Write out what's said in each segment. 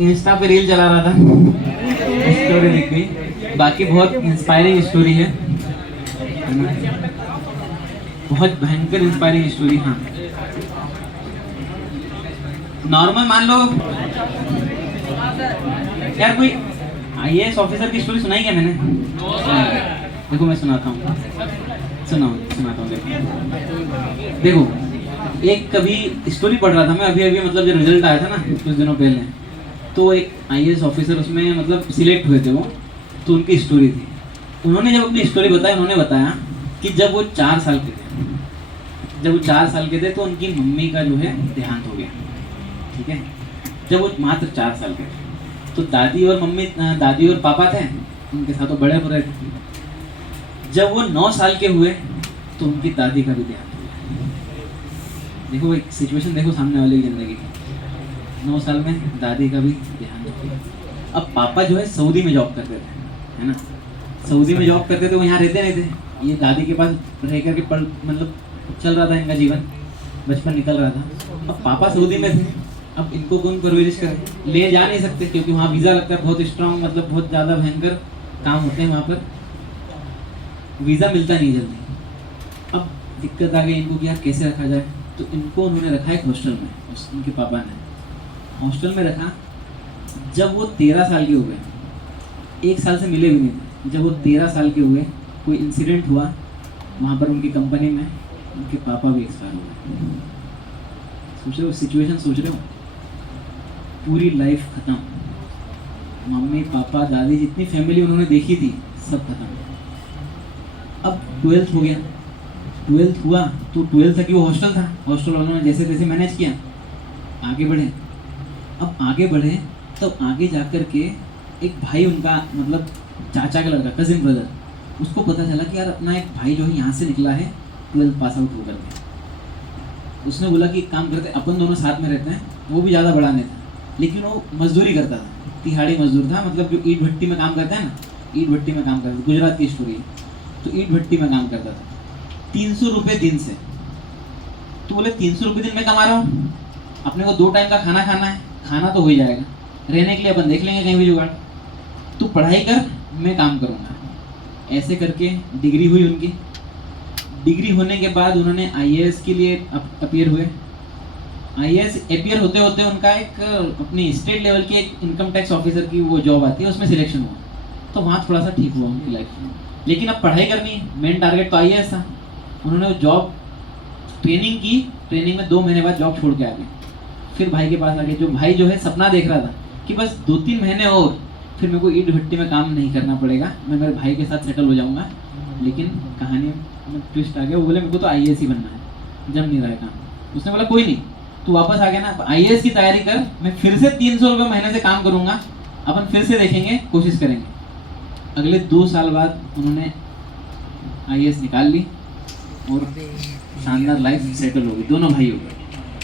Insta पे reel चला रहा था, स्टोरी दिख गई। बाकी बहुत इंस्पायरिंग स्टोरी है ना? बहुत भयंकर इंस्पायरिंग स्टोरी। हाँ, नॉर्मल मान लो यार, कोई आईएएस ऑफिसर की स्टोरी सुनाई क्या मैंने? देखो मैं सुनाता हूँ, सुनाता हूँ। देखो एक कभी स्टोरी पढ़ रहा था मैं, अभी अभी मतलब जो रिजल्ट आया था ना कुछ दिनों पहले, तो एक आईएएस ऑफिसर उसमें मतलब सिलेक्ट हुए थे वो, तो उनकी स्टोरी थी। उन्होंने जब अपनी स्टोरी बताई, उन्होंने बताया कि जब वो 4 साल के थे तो उनकी मम्मी का जो है देहांत हो गया। ठीक है, जब वो मात्र 4 साल के थे, तो दादी और पापा थे उनके साथ, तो बड़े बुरे थे। जब वो 9 साल के हुए तो उनकी दादी का भी देहांत हो गया। देखो एक सिचुएशन, देखो सामने वाले की जिंदगी की। 9 साल में दादी का भी देहांत हो गया। अब पापा जो है सऊदी में जॉब करते थे, है ना? सऊदी में जॉब करते थे, वो यहाँ रहते नहीं थे। ये दादी के पास रह करके मतलब चल रहा था इनका जीवन, बचपन निकल रहा था। अब पापा सऊदी में थे, अब इनको कौन परवरिश करे? ले जा नहीं सकते क्योंकि वहाँ वीज़ा लगता है बहुत स्ट्रांग, मतलब बहुत ज़्यादा भयंकर काम होते हैं वहाँ पर, वीज़ा मिलता नहीं जल्दी। अब दिक्कत आ गई इनको कि यार कैसे रखा जाए, तो इनको उन्होंने रखा एक हॉस्टल में, उनके पापा ने हॉस्टल में रखा। जब वो 13 साल के हो गए, 1 साल से मिले भी नहीं थे, जब वो 13 साल के हुए, कोई इंसिडेंट हुआ वहाँ पर उनकी कंपनी में, उनके पापा भी एक्सपायर हो गए। सोच रहे हो सिचुएशन, सोच रहे हो? पूरी लाइफ खत्म, मम्मी पापा दादी जितनी फैमिली उन्होंने देखी थी सब खत्म। अब 12th हो गया, 12th हुआ तो 12th तक वो हॉस्टल था, हॉस्टल वालों ने जैसे तैसे मैनेज किया, आगे बढ़े। अब आगे बढ़े तब आगे जाकर के एक भाई उनका मतलब चाचा का लड़का, कजिन ब्रदर, उसको पता चला कि यार अपना एक भाई जो है यहाँ से निकला है 12th पास आउट होकर के। उसने बोला कि काम करते, अपन दोनों साथ में रहते हैं। वो भी ज़्यादा बड़ा नहीं था, लेकिन वो मजदूरी करता था, तिहाड़ी मजदूर था, मतलब जो ईट भट्टी में काम करता है ना, ईट भट्टी में काम करता था, गुजरात की स्टोरी है। तो ईट भट्टी में काम करता था, 300 रुपये दिन से। तो बोले 300 रुपये दिन में कमा रहा हूँ, अपने को 2 टाइम का खाना खाना है, खाना तो हो ही जाएगा, रहने के लिए अपन देख लेंगे कहीं भी जुगाड़, तू पढ़ाई कर मैं काम करूँगा। ऐसे करके डिग्री हुई उनकी। डिग्री होने के बाद उन्होंने आईएएस के लिए अपीयर हुए। आईएएस अपीयर होते होते उनका एक अपनी स्टेट लेवल की एक इनकम टैक्स ऑफिसर की वो जॉब आती है, उसमें सिलेक्शन हुआ, तो वहाँ थोड़ा सा ठीक हुआ उनकी लाइफ में। लेकिन अब पढ़ाई करनी, मेन टारगेट तो आईएएस था। उन्होंने वो जॉब ट्रेनिंग की, ट्रेनिंग में 2 महीने बाद जॉब छोड़ के आ गए। फिर भाई के पास आ गए, जो भाई जो है सपना देख रहा था कि बस 2-3 महीने और फिर मेरे को ईट भट्टी में काम नहीं करना पड़ेगा, मैं मेरे भाई के साथ सेटल हो जाऊँगा। लेकिन कहानी में ट्विस्ट आ गया, वो बोले मेरे को तो आईएएस ही बनना है, जम नहीं रहा है काम। उसने बोला कोई नहीं, तू वापस आ गया ना, आईएएस की तैयारी कर, मैं फिर से 300 रुपये महीने से काम करूँगा, अपन फिर से देखेंगे, कोशिश करेंगे। अगले 2 साल बाद उन्होंने आईएएस निकाल ली और शानदार लाइफ सेटल हो गई, दोनों भाई हो गए।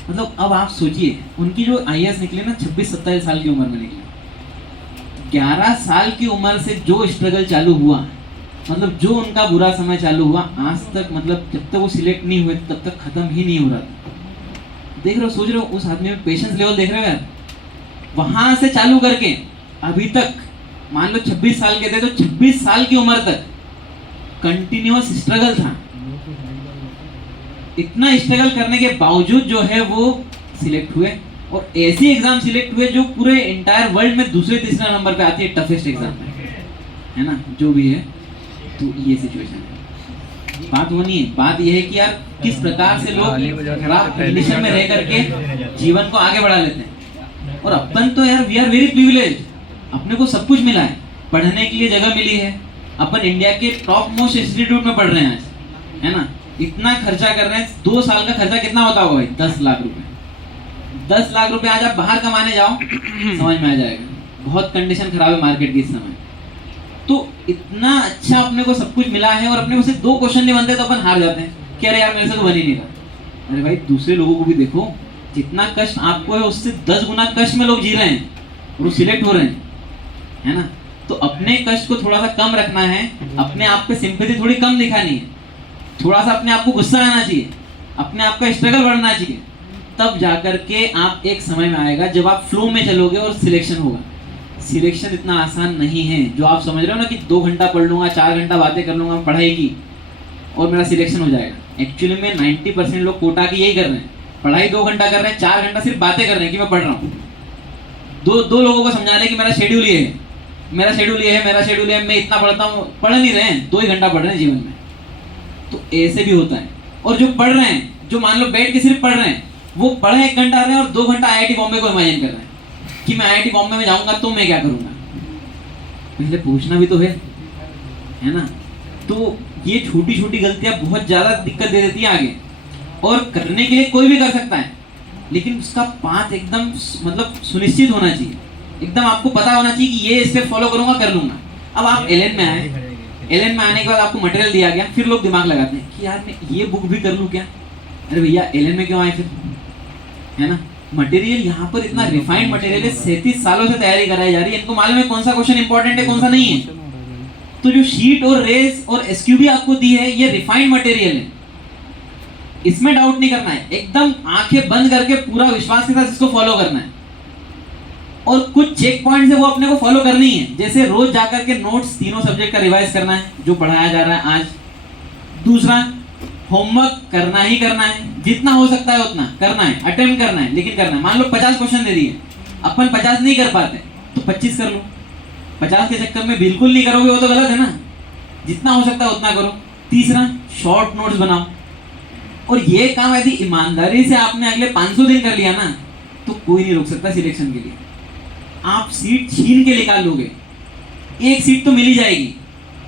मतलब अब आप सोचिए, उनकी जो आईएएस निकली ना 26-27 साल की उम्र में निकली। 11 साल की उम्र से जो स्ट्रगल चालू हुआ, मतलब जो उनका बुरा समय चालू हुआ, आज तक मतलब जब तक वो सिलेक्ट नहीं हुए तब तक खत्म ही नहीं हो रहा था। देख रहे हो, सोच रहे हो उस आदमी में पेशेंस लेवल देख रहे हो यार। वहां से चालू करके अभी तक, मान लो 26 साल के थे तो 26 साल की उम्र तक कंटिन्यूअस स्ट्रगल था। इतना स्ट्रगल करने के बावजूद जो है वो सिलेक्ट हुए, और ऐसी एग्जाम सिलेक्ट हुए जो पूरे इंटायर वर्ल्ड में दूसरे तीसरे नंबर पे आती है, टफेस्ट एग्जाम है ना, जो भी है। तो ये सिचुएशन है। बात वो नहीं है, बात यह है कि यार किस प्रकार से लोग खराब कंडीशन में रह करके जीवन को आगे बढ़ा लेते हैं। और अपन तो यार वी आर वेरी प्रिविलेज्ड, अपने को सब कुछ मिला है, पढ़ने के लिए जगह मिली है, अपन इंडिया के टॉप मोस्ट इंस्टीट्यूट में पढ़ रहे हैं आज, है ना, इतना खर्चा कर रहे हैं। 2 साल का खर्चा कितना होता होगा भाई? 10 लाख रुपए। 10 लाख रुपए आज आप बाहर कमाने जाओ, समझ में आ जाएगा बहुत कंडीशन खराब है मार्केट की इस समय। तो इतना अच्छा अपने को सब कुछ मिला है, और अपने को सिर्फ 2 क्वेश्चन नहीं बनते तो अपन हार जाते हैं कि अरे यार मेरे से तो बन ही नहीं रहा। अरे भाई दूसरे लोगों को भी देखो, जितना कष्ट आपको है उससे 10 गुना कष्ट में लोग जी रहे हैं और वो सिलेक्ट हो रहे हैं, है ना। तो अपने कष्ट को थोड़ा सा कम रखना है, अपने आप पे सिंपैथी थोड़ी कम दिखानी है, थोड़ा सा अपने आप को गुस्सा आना चाहिए, अपने आप का स्ट्रगल बढ़ना चाहिए, तब जाकर के आप एक समय में आएगा जब आप फ्लो में चलोगे और सिलेक्शन होगा। सिलेक्शन इतना आसान नहीं है जो आप समझ रहे हो ना कि 2 घंटा पढ़ लूँगा, 4 घंटा बातें कर लूँगा पढ़ाई की और मेरा सिलेक्शन हो जाएगा। एक्चुअली में 90% लोग कोटा की यही कर रहे हैं, पढ़ाई 2 घंटा कर रहे हैं, 4 घंटा सिर्फ बातें कर रहे हैं कि मैं पढ़ रहा हूँ। दो लोगों को समझा रहे कि मेरा शेड्यूल ये है, मेरा शेड्यूल ये है, मेरा शेड्यूल है, मैं इतना पढ़ता हूँ। पढ़ नहीं रहे हैं, 2 ही घंटा पढ़ रहे हैं जीवन में। तो ऐसे भी होता है। और जो पढ़ रहे हैं, जो मान लो बैठ के सिर्फ पढ़ रहे हैं, वो पढ़े 1 घंटा रहे हैं और 2 घंटा IIT बॉम्बे को इमेजिन कर रहे हैं कि मैं IIT बॉम्बे में जाऊंगा तो मैं क्या करूंगा। पहले पूछना भी तो है ना। तो ये छोटी छोटी गलतियां बहुत ज्यादा दिक्कत दे देती है आगे। और करने के लिए कोई भी कर सकता है, लेकिन उसका पाथ एकदम मतलब सुनिश्चित होना चाहिए, एकदम आपको पता होना चाहिए कि ये स्टेप फॉलो करूंगा, कर लूंगा। अब आप LN में आए, LN में आने के बाद आपको मटेरियल दिया गया, फिर लोग दिमाग लगाते हैं कि यार मैं ये बुक भी कर लूँ क्या। अरे भैया LN में क्यों आए फिर, है ना। मटेरियल यहाँ पर इतना रिफाइंड मटेरियल है, 37 सालों से तैयारी कराई जा रही है। इनको मालूम है कौन सा क्वेश्चन इंपॉर्टेंट है, कौन सा नहीं है। तो जो शीट और रेस और SQB आपको दी है, ये रिफाइंड मटेरियल है, इसमें डाउट नहीं करना है। एकदम आंखें बंद करके पूरा विश्वास के साथ इसको फॉलो करना है। और कुछ चेक पॉइंट्स है वो अपने को फॉलो करनी है। जैसे रोज जाकर के नोट्स तीनों सब्जेक्ट का रिवाइज करना है जो पढ़ाया जा रहा है आज। दूसरा, होमवर्क करना ही करना है, जितना हो सकता है उतना करना है, अटेम्प्ट करना है, लेकिन करना है। मान लो 50 क्वेश्चन दे दिए, अपन 50 नहीं कर पाते तो 25 कर लो। 50 के चक्कर में बिल्कुल नहीं करोगे वो तो गलत है ना। जितना हो सकता है उतना करो। तीसरा, शॉर्ट नोट्स बनाओ। और ये काम यदि ईमानदारी से आपने अगले 500 दिन कर लिया ना, तो कोई नहीं रोक सकता सिलेक्शन के लिए। आप सीट छीन के निकाल लोगे, एक सीट तो मिल ही जाएगी,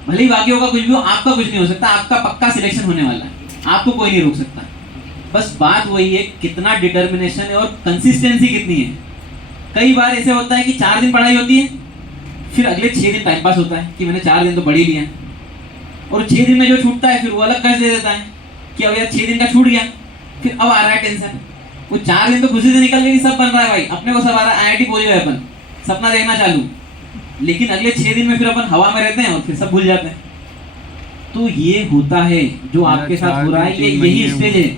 भले ही बाकी होगा कुछ भी हो, आपका कुछ नहीं हो सकता। आपका पक्का सिलेक्शन होने वाला है, आपको कोई नहीं रोक सकता। बस बात वही है कितना डिटर्मिनेशन है और कंसिस्टेंसी कितनी है। कई बार ऐसे होता है कि 4 दिन पढ़ाई होती है, फिर अगले 6 दिन टाइम पास होता है कि मैंने 4 दिन तो पढ़ ही लिया, और 6 दिन में जो छूटता है फिर वो अलग कर्ज दे देता है कि अब यार 6 दिन का छूट गया, फिर अब आ रहा है टेंशन। वो 4 दिन तो खुशी से निकल गए, सब बन रहा है भाई, अपने को सब आ रहा है, IIT पहुंच गए अपन, सपना देखना चालू। लेकिन अगले 6 दिन में फिर अपन हवा में रहते हैं और फिर सब भूल जाते हैं। तो ये होता है जो आपके साथ हो रहा है, ये यही स्टेज है,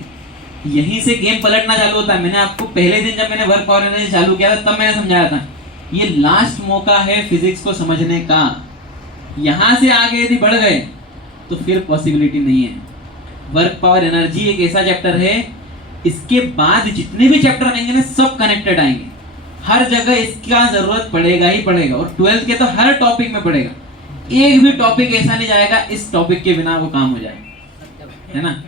यहीं से गेम पलटना चालू होता है। मैंने आपको पहले दिन जब मैंने वर्क पावर एनर्जी चालू किया था तब मैंने समझाया था, ये लास्ट मौका है फिजिक्स को समझने का। यहाँ से आगे यदि बढ़ गए तो फिर पॉसिबिलिटी नहीं है। वर्क पावर एनर्जी एक ऐसा चैप्टर है, इसके बाद जितने भी चैप्टर आएंगे ना सब कनेक्टेड आएंगे, हर जगह इसका जरूरत पड़ेगा ही पड़ेगा। और 12th के तो हर टॉपिक में पड़ेगा, एक भी टॉपिक ऐसा नहीं जाएगा इस टॉपिक के बिना वो काम हो जाए, है ना।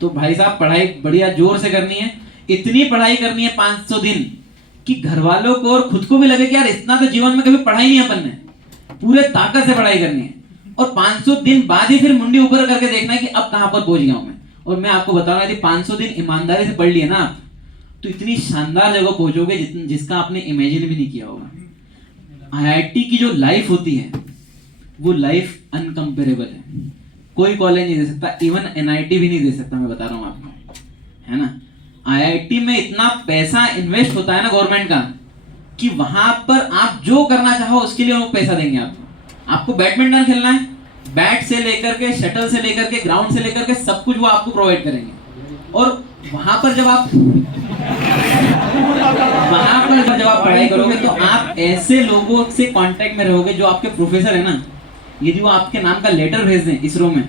तो भाई साहब पढ़ाई बढ़िया जोर से करनी है, इतनी पढ़ाई करनी है 500 दिन कि घर वालों को और खुद को भी लगे कि यार इतना तो जीवन में कभी पढ़ाई नहीं अपन ने, पूरे ताकत से पढ़ाई करनी है। और 500 दिन बाद ही फिर मुंडी ऊपर करके देखना है कि अब कहां पर पहुंच गया हूं मैं। और मैं आपको बता रहा हूं यदि 500 दिन ईमानदारी से पढ़ लिए ना आप, तो इतनी शानदार जगह पहुंचोगे जिसका आपने इमेजिन भी नहीं किया होगा। IIT की जो लाइफ होती है वो लाइफ अनकंपेरेबल है, कोई कॉलेज नहीं दे सकता, इवन NIT भी नहीं दे सकता, मैं बता रहा हूं आपको, है ना। IIT में इतना पैसा इन्वेस्ट होता है ना गवर्नमेंट का कि वहां पर आप जो करना चाहो उसके लिए वो पैसा देंगे आपको बैडमिंटन खेलना है, बैट से लेकर के शटल से लेकर के ग्राउंड से लेकर के सब कुछ वो आपको प्रोवाइड करेंगे। और वहां पर जब आप पढ़ाई करोगे तो आप ऐसे लोगों से कांटेक्ट में रहोगे जो आपके प्रोफेसर है ना, यदि वो आपके नाम का लेटर भेज दें इसरो में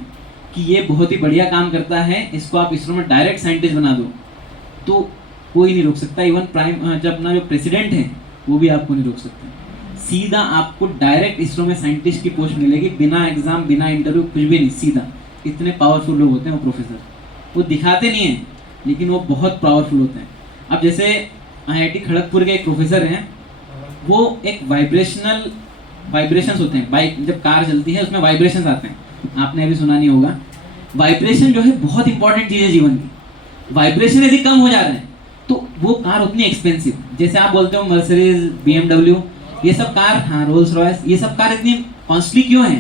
कि ये बहुत ही बढ़िया काम करता है, इसको आप इसरो में डायरेक्ट साइंटिस्ट बना दो, तो कोई नहीं रोक सकता। इवन प्राइम जब अपना जो प्रेसिडेंट है वो भी आपको नहीं रोक सकता। सीधा आपको डायरेक्ट इसरो में साइंटिस्ट की पोस्ट मिलेगी, बिना एग्जाम बिना इंटरव्यू कुछ भी नहीं, सीधा। इतने पावरफुल लोग होते हैं वो प्रोफेसर, वो दिखाते नहीं है लेकिन वो बहुत पावरफुल होते हैं। अब जैसे IIT खड़गपुर के एक प्रोफेसर हैं, वो एक वाइब्रेशंस होते हैं, बाइक जब कार चलती है उसमें वाइब्रेशंस आते हैं, आपने अभी सुना नहीं होगा। वाइब्रेशन जो है बहुत इंपॉर्टेंट चीज़ है जीवन की। वाइब्रेशन यदि कम हो जा रहे हैं तो वो कार उतनी एक्सपेंसिव, जैसे आप बोलते हो मर्सिडीज BMW ये सब कार, हाँ रोल्स रॉयस, ये सब कार इतनी कॉस्टली क्यों है?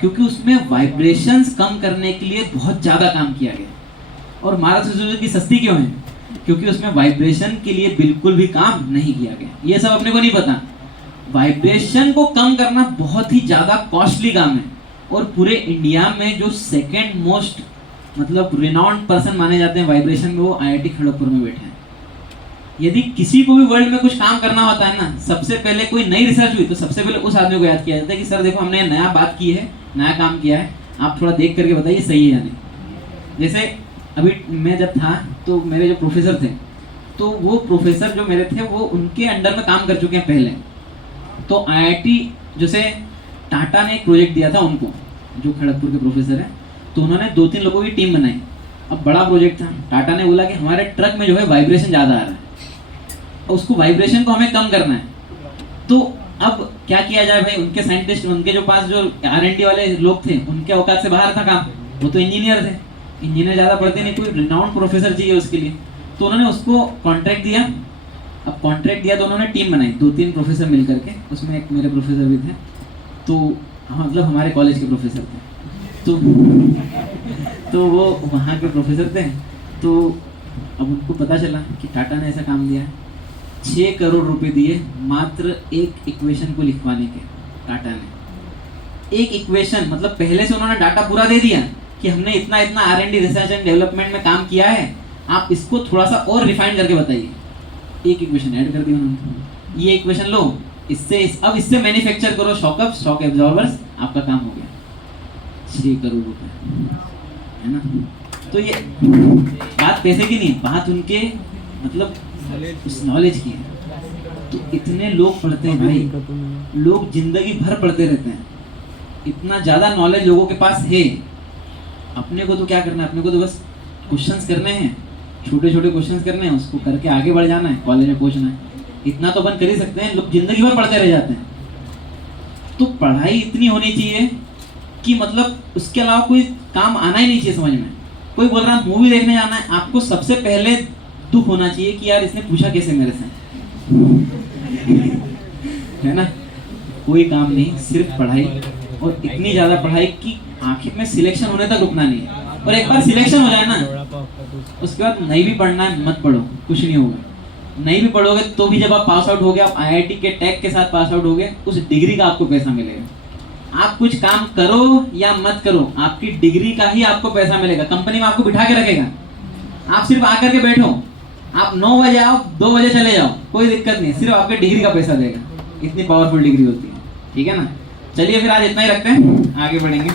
क्योंकि उसमें वाइब्रेशंस कम करने के लिए बहुत ज़्यादा काम किया गया। और मारुति सुजुकी सस्ती क्यों है? क्योंकि उसमें वाइब्रेशन के लिए बिल्कुल भी काम नहीं किया गया। ये सब अपने को नहीं पता। वाइब्रेशन को कम करना बहुत ही ज़्यादा कॉस्टली काम है। और पूरे इंडिया में जो सेकेंड मोस्ट मतलब रिनाउंड पर्सन माने जाते हैं वाइब्रेशन में, वो IIT खड़गपुर में बैठे हैं। यदि किसी को भी वर्ल्ड में कुछ काम करना होता है ना, सबसे पहले कोई नई रिसर्च हुई तो सबसे पहले उस आदमी को याद किया जाता है कि सर देखो हमने नया बात की है, नया काम किया है, आप थोड़ा देख करके बताइए सही है या नहीं। जैसे अभी मैं जब था तो मेरे जो प्रोफेसर थे, तो वो प्रोफेसर जो मेरे थे वो उनके अंडर में काम कर चुके हैं पहले। तो आईआईटी जैसे टाटा ने एक प्रोजेक्ट दिया था उनको, जो खड़गपुर के प्रोफेसर हैं, तो उन्होंने 2-3 लोगों की टीम बनाई। अब बड़ा प्रोजेक्ट था, टाटा ने बोला कि हमारे ट्रक में जो है वाइब्रेशन ज़्यादा आ रहा है और उसको वाइब्रेशन को हमें कम करना है। तो अब क्या किया जाए भाई, उनके साइंटिस्ट, उनके जो पास जो R&D वाले लोग थे, उनके औकात से बाहर था काम, वो तो इंजीनियर थे, इंजीनियर ज़्यादा पढ़ते नहीं, कोई रिनाउंड प्रोफेसर चाहिए उसके लिए। तो उन्होंने उसको कॉन्ट्रैक्ट दिया। अब कॉन्ट्रैक्ट दिया तो उन्होंने टीम बनाई 2-3 प्रोफेसर मिल करके, उसमें एक मेरे प्रोफेसर भी थे, तो हाँ मतलब हमारे कॉलेज के प्रोफेसर थे। तो वो वहाँ के प्रोफेसर थे। तो अब उनको पता चला कि टाटा ने ऐसा काम दिया है, 6 करोड़ रुपए दिए मात्र एक इक्वेशन को लिखवाने के। टाटा ने एक इक्वेशन, मतलब पहले से उन्होंने डाटा पूरा दे दिया कि हमने इतना इतना R&D रिसर्च एंड डेवलपमेंट में काम किया है, आप इसको थोड़ा सा और रिफाइन करके बताइए। एक इक्वेशन ऐड कर दी उन्होंने, ये इक्वेशन लो, अब इससे मैन्युफैक्चर करो शॉक एब्जॉर्बर्स, आपका काम हो गया। 6 करोड़ रुपए, है ना। तो ये बात पैसे की नहीं, बात उनके मतलब उस नॉलेज की है। तो इतने लोग पढ़ते हैं भाई, लोग जिंदगी भर पढ़ते रहते हैं, इतना ज़्यादा नॉलेज लोगों के पास है। अपने को तो क्या करना है, अपने को तो बस क्वेश्चंस करने हैं, छोटे छोटे क्वेश्चंस करने हैं, उसको करके आगे बढ़ जाना है, कॉलेज में पहुंचना है। इतना तो अपन कर ही सकते हैं, लोग जिंदगी भर पढ़ते रह जाते हैं। तो पढ़ाई इतनी होनी चाहिए कि मतलब उसके अलावा कोई काम आना ही नहीं चाहिए समझ में। कोई बोल रहा है मूवी देखने जाना है, आपको सबसे पहले दुख होना चाहिए कि यार इसने पूछा कैसे मेरे से, है ना। कोई काम नहीं, सिर्फ पढ़ाई, और इतनी ज़्यादा पढ़ाई कि आखिर में सिलेक्शन होने तक रुकना नहीं है। और एक बार सिलेक्शन हो जाए ना, उसके बाद नहीं भी पढ़ना है मत पढ़ो, कुछ नहीं होगा। नहीं भी पढ़ोगे तो भी जब आप पास आउट हो गए, आप आईआईटी के टैग के साथ पास आउट हो गए, उस डिग्री का आपको पैसा मिलेगा। आप कुछ काम करो या मत करो, आपकी डिग्री का ही आपको पैसा मिलेगा। कंपनी में आपको बिठा के रखेगा, आप सिर्फ आकर के बैठो, आप 9 बजे आओ, 2 बजे चले जाओ, कोई दिक्कत नहीं, सिर्फ आपके डिग्री का पैसा देगा। इतनी पावरफुल डिग्री होती है, ठीक है ना। चलिए फिर आज इतना ही रखते हैं, आगे बढ़ेंगे।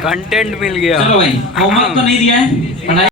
कंटेंट मिल गया। चलो भाई, होमवर्क तो नहीं दिया है, पढ़ाई